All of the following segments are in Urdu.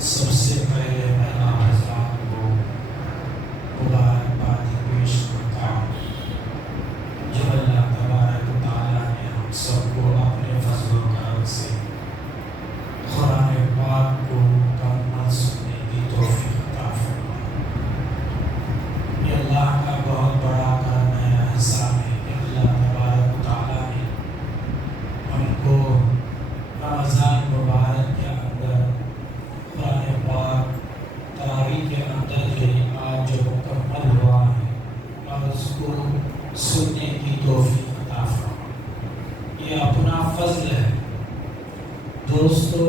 سب سے پہلے میں حضرات کو مبارکباد پیش کرتا ہوں جب اللہ تبارک و تعالیٰ نے ہم سب کو اپنے فضل و کرم سے قرآن پاک کو مکمل سننے کی توفیق عطا فرمائی۔ یہ اللہ کا بہت بڑا کرم ہے، احسان ہے کہ اللہ تبارک و تعالیٰ نے ہم کو رمضان مبارک کے اندر قرآن پاک تراویح کے اندر جو آج جو مکمل ہوا ہے اور اس کو سننے کی توفیق عطا فرمائے۔ یہ اپنا فضل ہے دوستو۔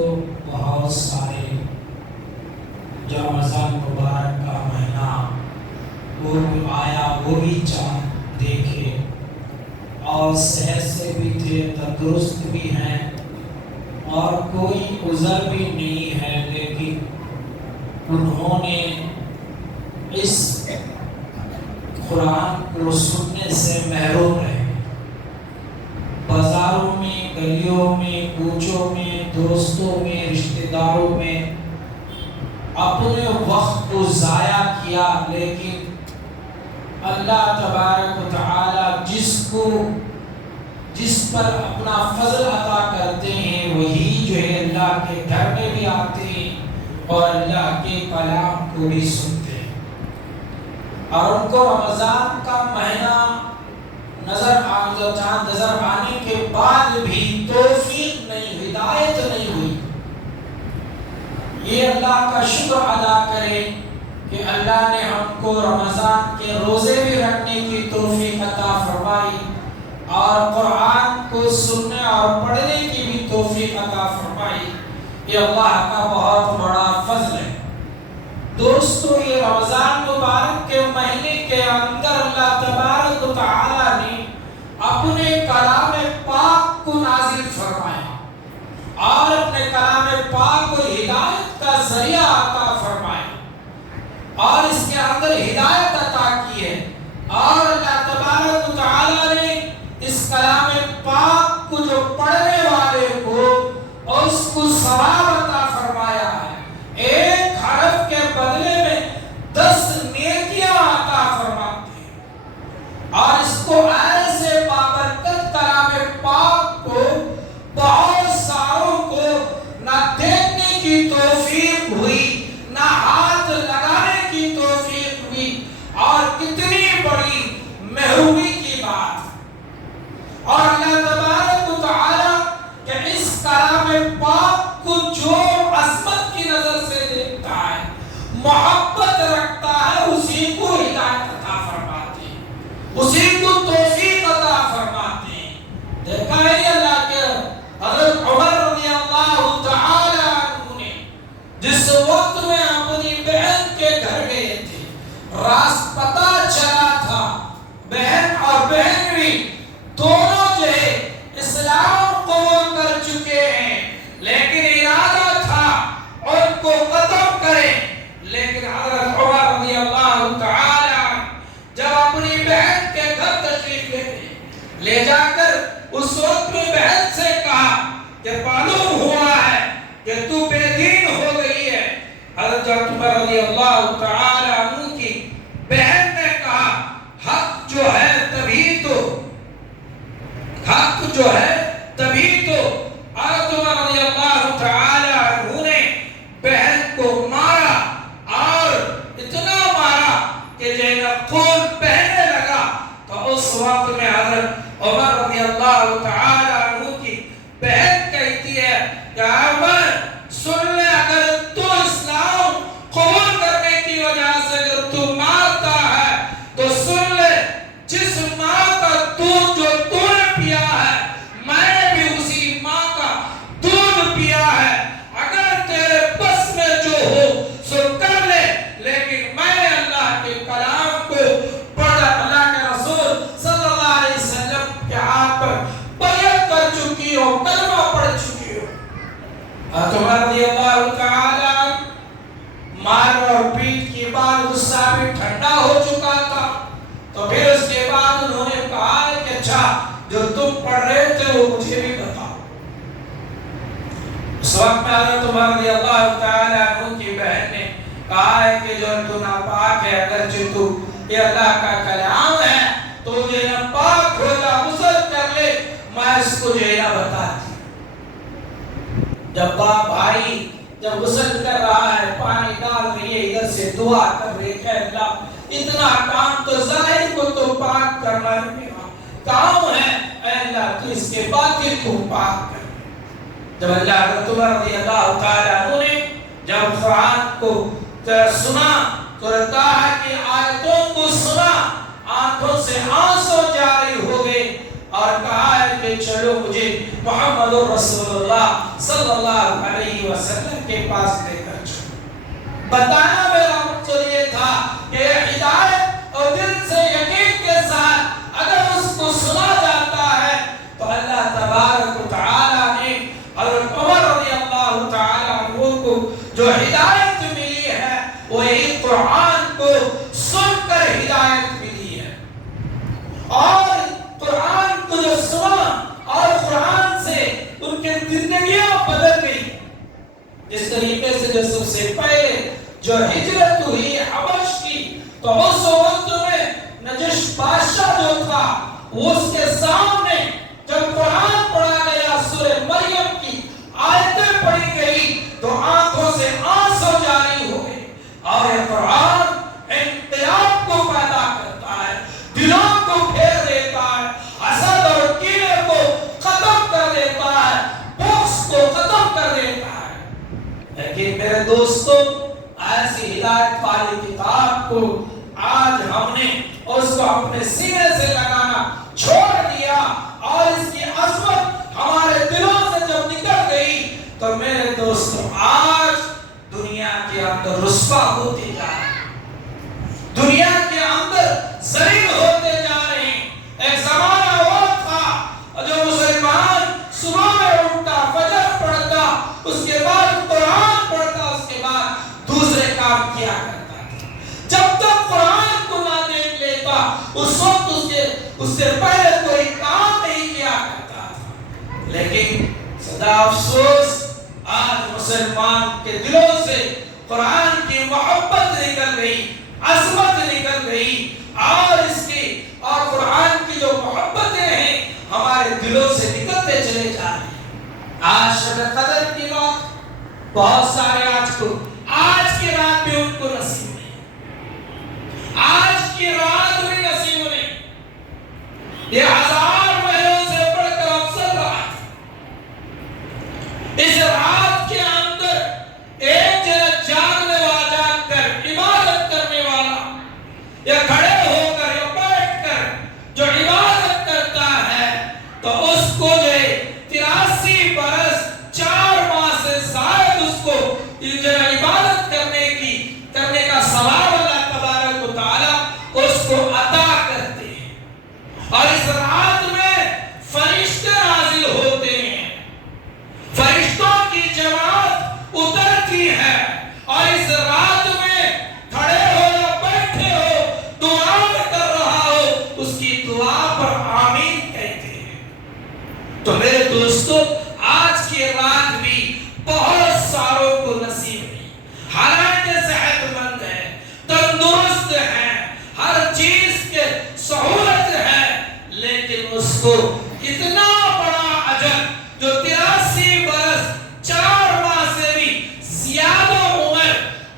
بہت سارے جو رمضان مبارک کا مہینہ وہ بھی آیا، وہ بھی چاند دیکھے اور صحت سے بھی تھے، تندرست بھی ہیں اور کوئی عذر بھی نہیں ہے، لیکن انہوں نے اس قرآن کو سننے سے محروم رہے۔ بازاروں میں، گلیوں میں، کوچوں میں، دوستوں میں، رشتہ داروں میں اپنے وقت کو ضائع کیا، لیکن اللہ تبارک و تعالی جس پر اپنا فضل عطا کرتے ہیں وہی جو ہے اللہ کے گھر میں بھی آتے ہیں اور اللہ کے کلام کو بھی سنتے ہیں، اور ان کو رمضان کا مہینہ چاند نظر آنے کے بعد بھی توفیق نہیں، ہدایت نہیں ہوئی۔ یہ اللہ کا شکر ادا کرے کہ اللہ نے ہم کو رمضان کے روزے بھی رکھنے کی توفیق عطا فرمائی اور قرآن کو سننے اور پڑھنے کی بھی توفیق عطا فرمائی۔ یہ اللہ کا بہت بڑا فضل ہے دوستو۔ یہ رمضان مبارک کے مہینے کے اندر اللہ تبارک و تعالی نے اپنے کلام پاک کو نازل فرمایا اور اپنے کلام پاک کو ہدایت کا ذریعہ عطا فرمایا اور اس کے اندر ہدایت عطا کی ہے، اور اللہ تبارک و تعالی نے اس کلام پاک کو جو پڑھنے والے کو اور اس کو ثواب عطا فرمایا ہے۔ ایک حرف کے بدلے میں 10 نیکیاں عطا فرماتے ہیں، اور اس کو ایسے بابرکت کلام پاک کو بہت ساروں کو نہ دیکھنے کی توفیق ہوئی، نہ ہاتھ لگانے کی توفیق ہوئی، اور کتنی بڑی محرومی کی بات۔ اور اللہ تبارک و تعالی کہ اس کلام پاک کو جو عظمت کی نظر سے دیکھتا ہے، محبت رکھتا ہے، اسی کو ہدایت عطا فرماتے ہیں، اسی کو توفیق عطا فرماتے ہیں۔ دیکھا ہے اللہ کے حضرت عمر رضی اللہ تعالی عنہ نے جس وقت میں اپنی بہن کے گھر گئے تھے، راست پتہ چلا تھا بہن اور بہن بھی دونوں جو ہے اسلام قبول کر چکے ہیں، لیکن ارادہ تھا ان کو ختم کریں، لیکن حضرت عمر رضی اللہ تعالی عنہ جب اپنی بہن کے گھر تشریف لے جا کر اس وقت میں بہن سے کہا کہ معلوم ہوا ہے کہ تو بے دین ہو گئی ہے۔ حضرت عمر رضی اللہ تعالی عنہ کی بہن نے کہا حق جو ہے تبھی تو حضرت عمر رضی اللہ تعالی عنہ نے بہن کو مارا، اور اتنا مارا کہ جب خون بہنے لگا تو اس وقت میں حضرت عمر رضی اللہ تعالی عنہ کی بہن کہتی ہے کہ عمر سن لے، اگر تو اسلام قبول کرنے کی عمر رضی اللہ تعالی مار اور پیٹ کے بعد غصہ بھی ٹھنڈا ہو چکا تھا، تو پھر اس کے بعد انہوں نے کہا کہ اچھا جو تم پڑھ رہے تھے وہ مجھے بھی بتاؤ۔ اس وقت میں حضرت عمر رضی اللہ تعالی عنہ کی بہن نے کہا ہے کہ جو تو ناپاک ہے، اگرچہ تو یہ اللہ کا کلام ہے تو یہ ناپاک ہو جا، غسل کر لے، میں اس کو جو ہے نہ بتاتی۔ جب باپ بھائی جب غسل کر رہا ہے، پانی ڈال رہی ہے، ادھر سے دعا کر رہی ہے، اللہ اتنا کام تو ظاہر کو تو پاک کرنا میرا کام ہے، اے اللہ تو اس کے باطن کو پاک کر۔ جب اللہ حضرت عمر رضی اللہ تعالی عنہ نے جب قرآن کو سنا تو رہتا ہے کہ آیتوں کو سنا، آنکھوں سے آنسو جاری ہو گئے اور کہا ہے کہ چلو مجھے محمد رسول اللہ صلی اللہ علیہ وسلم کے پاس لے کر چلو۔ بتانا میرا مقصد یہ تھا کہ ہدایت اور دل سے یقین کے ساتھ اگر اس کو سنا جاتا ہے تو اللہ تبارک و تعالی نے حضرت عمر رضی اللہ تعالی عنہ کو جو ہدایت ملی ہے وہ یہی قرآن کو سن کر ہدایت ملی ہے، اور قرآن کو جو سنا اور قرآن سے ان کے زندگیاں بدل گئی۔ اس طریقے سے جو سب سے پہلے جو ہجرت ہوئی حبش کی، تو اس وقت میں نجش بادشاہ جو تھا اس کے سامنے جب قرآن پڑھا گیا، سورہ مریم کی آیتیں پڑھی گئی تو آنکھوں سے آنسو جاری ہو گئے، اور یہ قرآن انقلاب کو پیدا کرتا ہے، دلوں کو پھیر دیتا ہے، حسد اور کینے کو ختم کر دیتا ہے، بغض کو ختم کر دیتا ہے۔ لیکن میرے دوستو، ایسی ہدایت والی کتاب کو آج ہم نے اس کو اپنے سینے سے لگانا چھوڑ دیا، اور اس کی عظمت ہمارے دلوں سے جب نکل گئی تو میرے دوستو آج دنیا کے اندر رسوا ہوتے جا رہے ہیں، دنیا کے اندر ذلیل ہوتے جا رہے ہیں۔ ایک زمانہ وہ تھا جو مسلمان صبح میں اٹھتا، فجر پڑھتا، اس کے بعد قرآن پڑھتا، اس کے بعد دوسرے کام کیا کرتا تھا۔ جب تک قرآن کو نہ دیکھ لیتا اس وقت اس سے پہلے کوئی کام نہیں کیا کرتا تھا۔ لیکن صدا افسوس آج مسلمان کے دلوں سے قرآن کی محبت نکل گئی، عظمت نکل گئی، اور اس کی اور قرآن کی جو محبتیں ہیں ہمارے دلوں سے نکلتے چلے جا رہے ہیں۔ آج شب قدر کی رات بہت سارے آج کی رات بھی ان کو نصیب نہیں، آج کی رات بھی نصیب نہیں۔ یہ ہزار مہینوں سے بڑھ کر افضل رات، اس رات کے اندر ایک جگہ جاگنے والا، جاگ کر عبادت کرنے والا، یا کھڑے ہو کر یا بیٹھ کر جو عبادت کرتا ہے تو اس کو جو 83 برس 4 ماہ سے زائد اس کو جو عبادت کرنے کا ثواب اللہ تبارک و تعالی اس کو عطا کرتے ہیں۔ اور اس رات میں فرشتے نازل ہوتے ہیں، فرشتوں کی جماعت اترتی ہے، اور اس رات میں کھڑے ہو یا بیٹھے ہو، دعا کر رہا ہو، اس کی دعا پر آمین کہتے ہیں۔ تو میرے دوستو، آج کی رات بھی بہت ساروں کو نصیب نہیں، حالانکہ صحت مند ہے، تندرست ہے، ہر چیز کے سہولت ہے، لیکن اس کو اتنا بڑا اجر جو 83 برس 4 ماہ سے بھی زیادہ عمر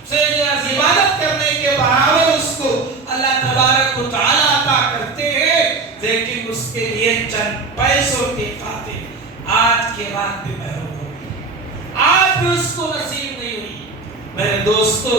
سے عبادت کرنے کے برابر اس کو اللہ تبارک و تعالی عطا کرتے ہیں، لیکن اس کے لیے چند پیسوں کی خاطر آج کی رات بھی محروم ہو گئی، آج بھی اس کو نصیب نہیں ہوئی۔ میرے دوستو،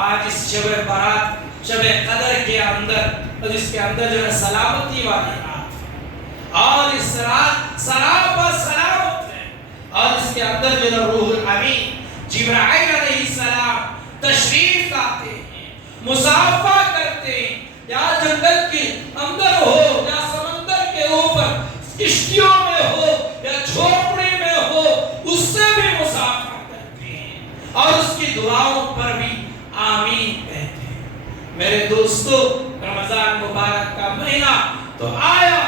آج اس شب برات، شب قدر کے اندر، اور اس کے اندر جو ہے سلامتی والی رات ہے، اور اس رات سلامت سلامت ہے، اور اس کے اندر جو ہے روح الامین جبرائیل علیہ السلام تشریف لاتے ہیں، مصافحہ کرتے ہیں، یا جنگل کے اندر ہو یا سمندر کے اوپر کشتیوں میں ہو یا جھوپڑی میں ہو، اس سے بھی مصافحہ پر بھی آمین کہتے ہیں۔ میرے دوستو، رمضان مبارک کا مہینہ تو آیا،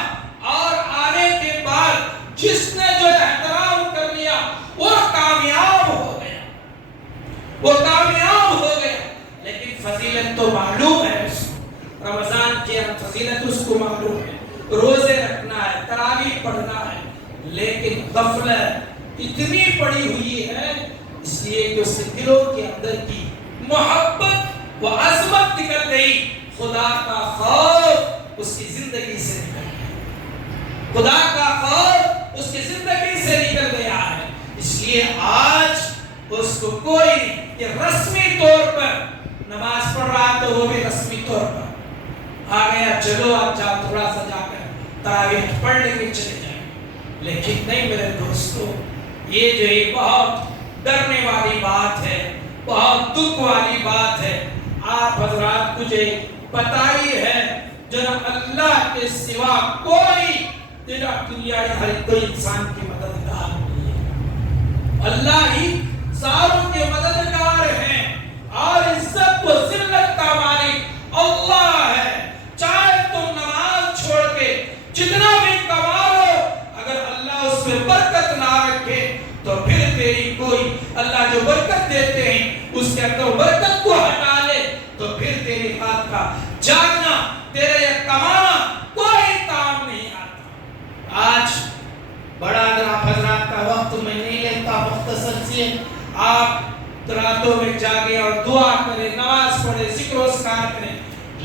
اور آنے کے بعد جس نے جو احترام کر لیا وہ کامیاب ہو گیا، وہ کامیاب ہو گیا۔ لیکن فضیلت تو معلوم ہے اس کو، رمضان کی فضیلت اس کو معلوم ہے، روزے رکھنا ہے، تراویح پڑھنا ہے، لیکن غفلت اتنی پڑی ہوئی ہے اس لیے کہ اس کے دلوں کے اندر کی محبت و عظمت نکل گئی، خدا کا خوف اس کی زندگی سے نکل گیا، خدا کا خوف اس کی زندگی سے نکل گیا ہے۔ اس لیے آج اس کو کوئی کہ رسمی طور پر نماز پڑھ رہا تو وہ بھی رسمی طور پر آ گیا، چلو آپ جاؤ تھوڑا سا جا کر تراویح پڑھ لیں گے چلے جائیں، لیکن نہیں میرے دوستو، یہ جو یہ بہت ڈرنے والی بات ہے، بہت دکھ والی بات ہے۔ آپ حضرات مجھے بتائی ہے جناب اللہ کے سوا کوئی دنیا میں ہر کوئی انسان کی مددگار نہیں ہے، اللہ ہی ساروں کے مددگار ہیں، اور عزت و ذلت کا مالک اللہ ہے۔ چاہے تم نماز چھوڑ کے جتنا بھی کما لو، اگر اللہ اس میں برکت نہ رکھے تو پھر تیری کوئی، اللہ جو برکت دیتے ہیں اس کے اندر برکت کو ہٹا لے تو پھر تیری ہاتھ کا جاگنا، تیرے یہ کمانا کوئی کام نہیں آتا۔ آج بڑا اگر آپ حضرات کا وقت میں نہیں لیتا، مختصر سے آپ راتوں میں جاگے اور دعا کریں، نماز پڑھیں، ذکر و اذکار کریں،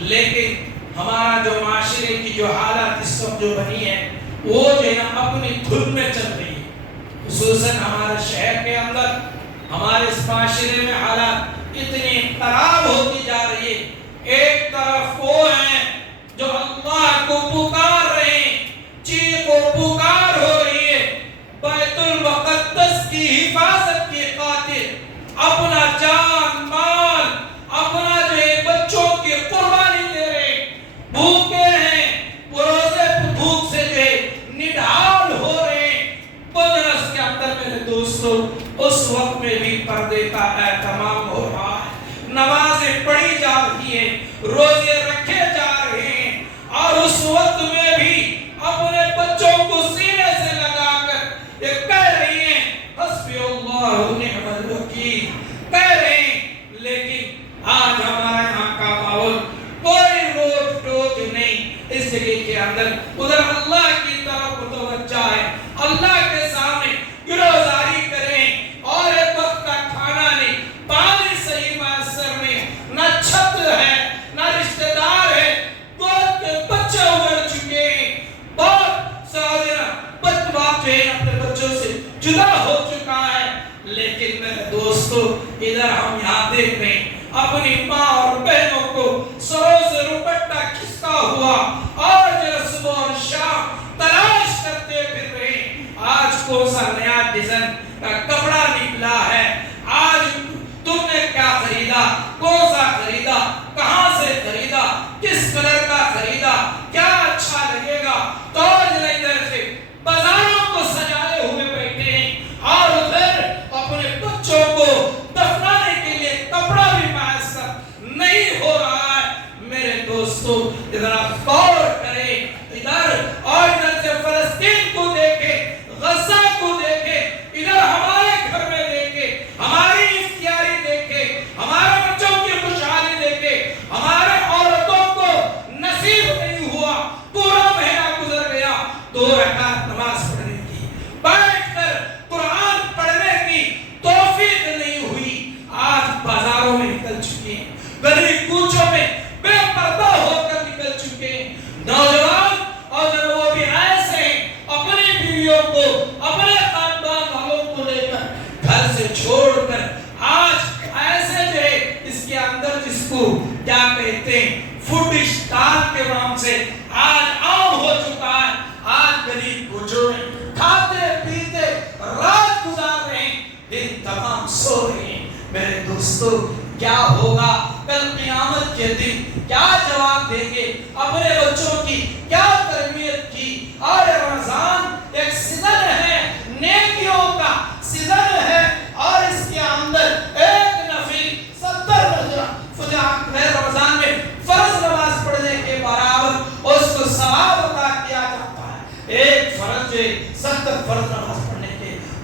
لیکن ہمارا جو معاشرے کی جو حالات اس وقت جو بنی ہے وہ جو ہے نا اپنی دھن میں چل رہی ہے، خصوصاً ہمارے شہر کے اندر، ہمارے اس معاشرے میں حالات اتنی خراب ہوتی جا رہی ہے۔ ایک طرف وہ ہیں جو اللہ کو پکار رہے ہیں، چیخ و پکار ہو رہی ہے، بیت المقدس کی حفاظت کی خاطر اپنا جان مال، اپنا جو ہے بچوں کی قربانی دے رہے ہیں، بھوکے ہیں، روزے بھوک سے جو ہے نڈھال ہو رہے ہیں۔ بدرس کے اندر میرے دوستو اس وقت میں بھی پردے کا اہتمام ہو رہا ہے، نمازیں پڑھی جا رہی ہیں، روزے رکھے جا رہے ہیں، اور اس وقت میں بھی اپنے بچوں کو سینے سے لگا کر یہ کہہ رہی ہیں حسبی اللہ و نعم الوکیل کہہ رہے ہیں۔ لیکن آج ہمارے یہاں کا ماحول کوئی روک ٹوک نہیں، اس جگہ کے اندر ادھر اللہ کی طرف متوجہ ہے، اللہ کے سامنے گروزاری کریں، اور ایک وقت کا کھانا نہیں، پانی صحیح میسر نہیں، نہ چھت ہے نہ رشتہ دار ہے، گود کے بچے اجڑ چکے ہیں، بہت سارا باپ جو ہے اپنے بچوں سے جدا ہو چکا ہے۔ لیکن میرے دوستو ادھر ہم یہاں دیکھ رہے ہیں اپنی ماں اور بہنوں کو سروں سے روپٹا کھستا ہوا، اور جو صبح اور شام تلاش کرتے پھر رہے ہیں آج کون سا نیا ڈیزائن کا کپڑا نکلا ہے، آج تم نے کیا خریدا، کون سا خریدا، کہاں سے خریدا، کس کلر کا خریدا، کیا اچھا لگے گا، تو ادھر سے بازاروں کو سجائے ہوئے بیٹھے ہیں، اور ادھر اپنے بچوں کو دفنانے کے لیے کپڑا بھی میسر نہیں ہو رہا ہے۔ میرے دوستو ادھر آپ غور کریں، ادھر اور ادھر سے فلسطین کو دیکھیں، غزہ کو دیکھیں، ادھر ہمارے گھر میں دیکھیں، ہماری اختیاری دیکھیں، ہمارے بچوں کی خوشحالی دیکھیں، ہمارے عورتوں کو نصیب نہیں ہوا، پورا مہینہ گزر گیا 2 رکعت نماز پڑھنے کی، بیٹھ کر قرآن پڑھنے کی توفیق نہیں ہوئی، آج بازاروں میں نکل چکے ہیں، گلی کوچوں میں بے پردہ ہو کر نکل چکے ہیں، نوجوان اور وہ بھی ایسے ہیں اپنی بیویوں کو، اپنے خاندان والوں کو لے کر گھر سے چھوڑ کر آج ایسے جو ہے اس کے اندر جس کو کیا کہتے ہیں فوڈ اسٹال کے نام سے آج عام ہو چکا ہے، آج گلی کوچوں میں کھاتے پیتے رات گزار رہے ہیں، دن تمام سو رہے ہیں۔ میرے دوستو کیا ہوگا کل قیامت کے دن، کیا جواب دیں گے اپنے بچوں کی، کیا تربیت کی؟ اور رمضان ایک سیزن ہے، نیکیوں کا سیزن ہے، اور اس کے اندر ایک نفل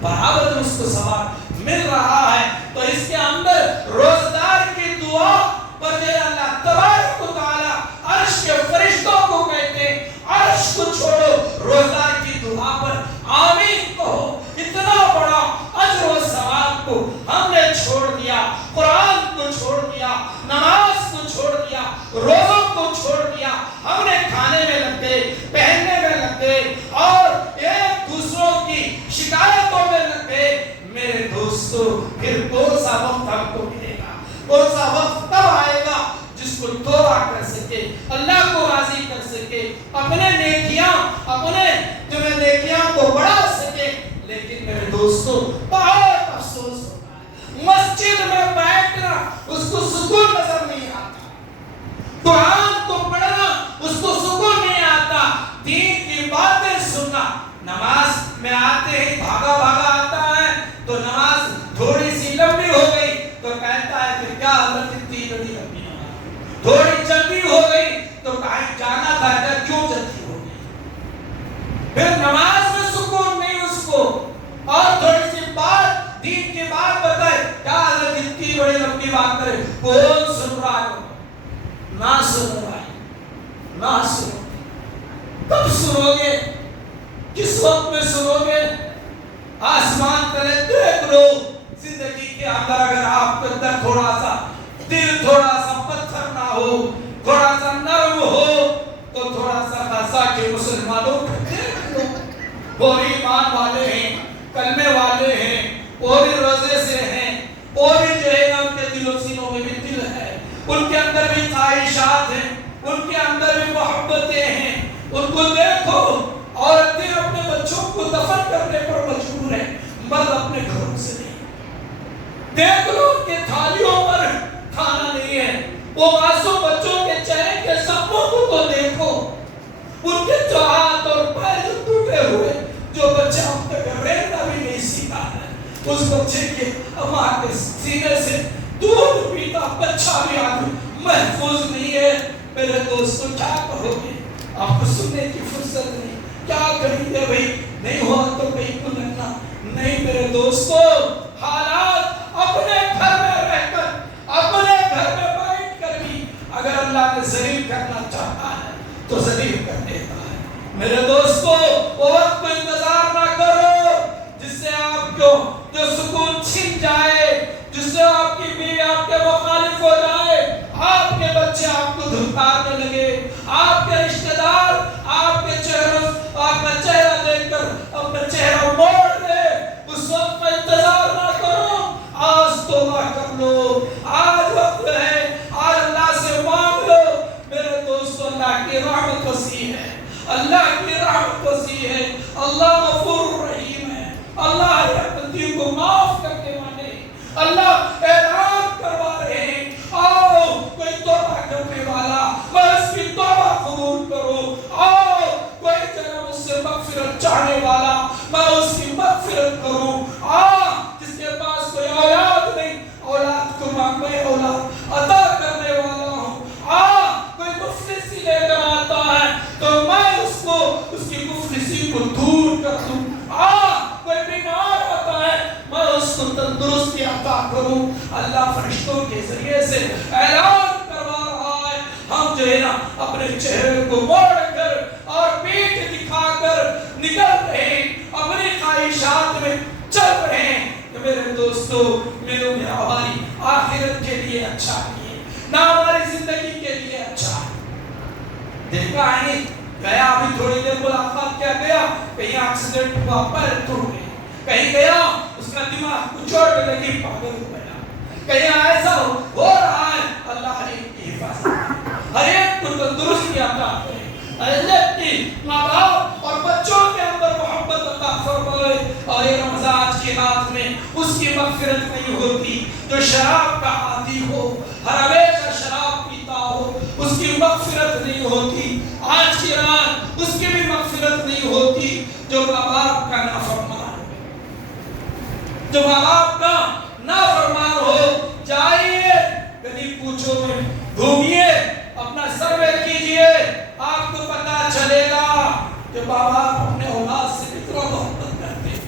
برابر اس کو ثواب مل رہا ہے. تو اس کے اندر روزدار کی دعا پر اللہ تبارک و تعالی عرش کے فرشتوں کو کہتے ہیں عرش کو چھوڑو, روزدار کی دعا پر آمین کہو. اتنا بڑا اجر و ثواب کو ہم نے چھوڑ دیا, قرآن کو چھوڑ دیا, نماز کو چھوڑ دیا, روزوں کو چھوڑ دیا. ہم نے کھانے میں لگ گئے, پہننے میں لگ گئے اور ایک دوسروں کی شکایتوں میں لگ گئے. میرے دوستو پھر کون سا وقت ہم کو ملے گا؟ کون سا وقت تب آئے گا جس کو توبہ کر سکے, اللہ کو راضی کر سکے, اپنے نیکیاں کو بڑھا سکے. لیکن میرے دوستو بہت افسوس ہوتا ہے, مسجد میں بیٹھنا اس کو سکون نظر نہیں آتا, قرآن کو پڑھنا اس کو سکون نہیں آتا, دین کی باتیں سننا, نماز میں آتے ہی بھاگا بھاگا آتا ہے تو نماز تھوڑی سی لمبی ہو گئی تو کہتا ہے کہ کیا حضرت اتنی بڑی لمبی نماز, تھوڑی جلدی ہو گئی تو کہیں جانا تھا کیوں جلدی ہو گئی. پھر نماز میں سکون نہیں اس کو, اور تھوڑی سی بات دین کی بات بتائے کیا حضرت اتنی بڑی لمبی بات کرے, کون سن رہا ہے؟ نہ سنو بھائی, نہ سنو. کب سنو گے؟ کس وقت میں سنو گے؟ آسمان تلے دیکھ لو. زندگی کے اندر اگر آپ کے اندر تھوڑا سا دل تھوڑا سا پتھر نہ ہو, تھوڑا سا نرم ہو, تو تھوڑا سا خاصا کہ مسلمانوں کو دیکھ لو. وہ بھی ایمان والے ہیں, کلمے والے ہیں, وہ بھی روزے سے ہیں, وہ بھی جو ہے ان کے دل و سینوں میں بھی دل ہے, ان کے اندر بھی خواہشات ہیں, ان کے اندر بھی محبتیں ہیں. ان کو دیکھو, عورتیں اپنے بچوں کو دفن کرنے پر مجبور ہیں, مرد اپنے گھروں سے نہیں. دیکھ لو کہ تھالیوں پر کھانا نہیں ہے, وہ معصوم بچوں کے چہرے کے زخموں کو تو دیکھو, ان کے جو ہاتھ اور پیر جو ٹوٹے ہوئے, جو بچہ اب تک رہنا بھی نہیں سیکھا ہے, اس بچے کے ماں کے سینے سے دودھ پیتا بچہ بھی آج محفوظ نہیں ہے. میرے دوستو کیا کہو گے؟ آپ کو سننے کی فرصت نہیں, کیا کریں گے بھائی؟ نہیں ہوا تو کہیں کو لگنا نہیں. میرے دوستو حالات اپنے گھر میں رہ کر, اپنے گھر میں بیٹھ کر بھی اگر اللہ نے ذلیل کرنا چاہتا ہے تو ذلیل کر دیتا ہے. میرے دوستو وہ وقت کو انتظار نہ کرو جس سے آپ کو جو سکون چھن جائے, جس سے آپ کی بیوی آپ کے مخالف ہو جائے, آپ کے بچے آپ کو دھمکانے لگے, آپ کے رشتہ دار آپ کے چہرہ دیکھ کر اپنا چہرہ موڑ دے. اس وقت کا انتظار نہ کرو, آج توبہ کر لو, آج وقت ہے, آج اللہ سے مانگ لو. میرے دوستو اللہ کی رحمت وسیع ہے, اللہ کی رحمت وسیع ہے, اللہ غفور رحیم ہے, اللہ ہر بندی کو معاف کرنے والے, اللہ اعلان کروا رہے ہیں آؤ کوئی توبہ کرنے والا میں اس کی توبہ قبول کروں, آؤ کوئی جنم اس سے مغفرت چاہنے والا میں اس کی مغفرت کروں, جس کے پاس کوئی اولاد نہیں اولاد کو مانگے اولاد عطا کرنے والا ہوں, کوئی مفلسی لے کر آتا ہے تو میں اس کو اس کی مفلسی کو دور کر دوں, کوئی بیمار ہوتا ہے میں اس کو تندرستی عطا کروں. اللہ فرشتوں کے ذریعے سے اعلان کروا رہا ہے. ہم جو ہے نا اپنے چہرے کو موڑ کر اور پیٹھ دکھا کر نکل رہے ہیں, اپنی خواہشات میں چل رہے ہیں. کہ میرے دوستو میرے ہماری آخرت کے لیے اچھا نہیں ہے, نہ ہماری زندگی کے لیے اچھا ہے. دیکھا ہے نہیں, گیا ابھی تھوڑی دیر ملاقات کیا گیا, کہیں ایکسیڈنٹ ہوا پیر ٹوٹ گئے, کہیں گیا اس کا دماغ کو چوٹ لگی پاگل ہو گیا, کہیں ایسا ہو رہا ہے. اللہ ہر ایک کی حفاظت کرے, ہر ایک کو تندرستی عطا کرے, اللہ کی ماں باپ اور بچوں کے اندر محبت عطا فرمائے. اور یہ رمضان کی رات میں اس کی مغفرت نہیں ہوتی جو شراب کا عادی ہو, ہر ہمیشہ شراب پیتا ہو, اس کی مغفرت نہیں ہوتی. آج کی رات اس کی بھی مغفرت نہیں ہوتی جو ماں باپ کا نافرمان ہو, جو ماں باپ کا نافرمان ہو. جائیے کبھی پوچھو میں گھومیے, اپنا سروے کیجئے, آپ کو پتا چلے گا کہ ماں باپ اپنے اولاد سے کتنا محبت کرتے ہیں,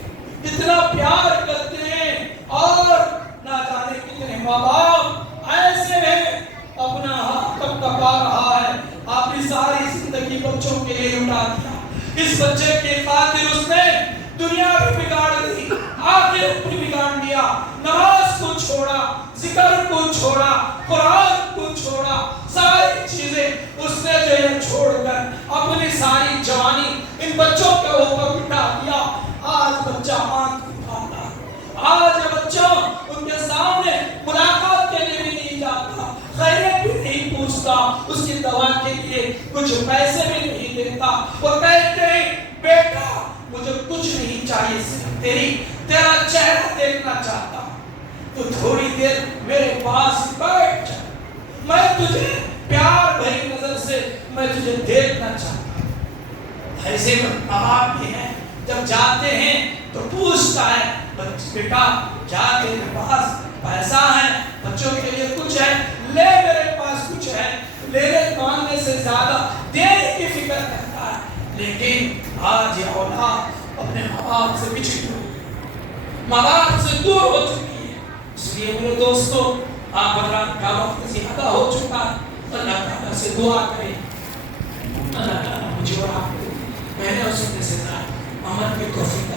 کتنا اتنا پیار کرتے ہیں، اور نہ جانے کتنے ماں باپ ایسے ہیں اپنا ہاتھ کب کپا رہا ہے، اپنی ساری زندگی بچوں کے لیے لٹا دیا، اس بچے کے خاطر اس نے دنیا بھی بگاڑ دی، آخرت بھی بگاڑ دیا، نماز کو چھوڑا، ذکر کو چھوڑا، قرآن کو چھوڑا، ساری چیزیں اس نے جو ہے چھوڑ کر اپنی ساری جوانی ان بچوں کے اوپر بٹھا دیا۔ آج بچہ آنکھ اٹھاتا، آج بچہ ان کے سامنے ملاقات کے لیے بھی نہیں جاتا، خیریت بھی نہیں پوچھتا، اس کی دوا کے لیے کچھ پیسے بھی نہیں دیتا، وہ کہتے ہیں بیٹا مجھے کچھ نہیں چاہیے، صرف تیرا چہرہ دیکھنا چاہتا ہوں، تو تھوڑی دیر میرے پاس بیٹھ جا، میں تجھے پیار بھری نظر سے میں تجھے دیکھنا چاہتا ہوں۔ ایسے ماں باپ بھی ہیں، جب جاتے ہیں تو پوچھتا ہے بیٹا کیا تیرے پاس پیسہ ہے، بچوں کے لیے کچھ ہے، لے میرے پاس کچھ ہے، لینے مانگنے سے زیادہ دینے کی فکر کرتا ہے۔ لیکن آج یہ اولاد اپنے ماں باپ سے بچھڑی ہوئی، ماں باپ سے دور ہو چکی ہے۔ اس لیے میرے دوستو، آپ حضرات کا وقت زیادہ ہو چکا ہے، اللہ تعالیٰ سے دعا کریں اللہ تعالیٰ مجھے اور آپ کو میں نے اور سننے سے عمل کی توفیق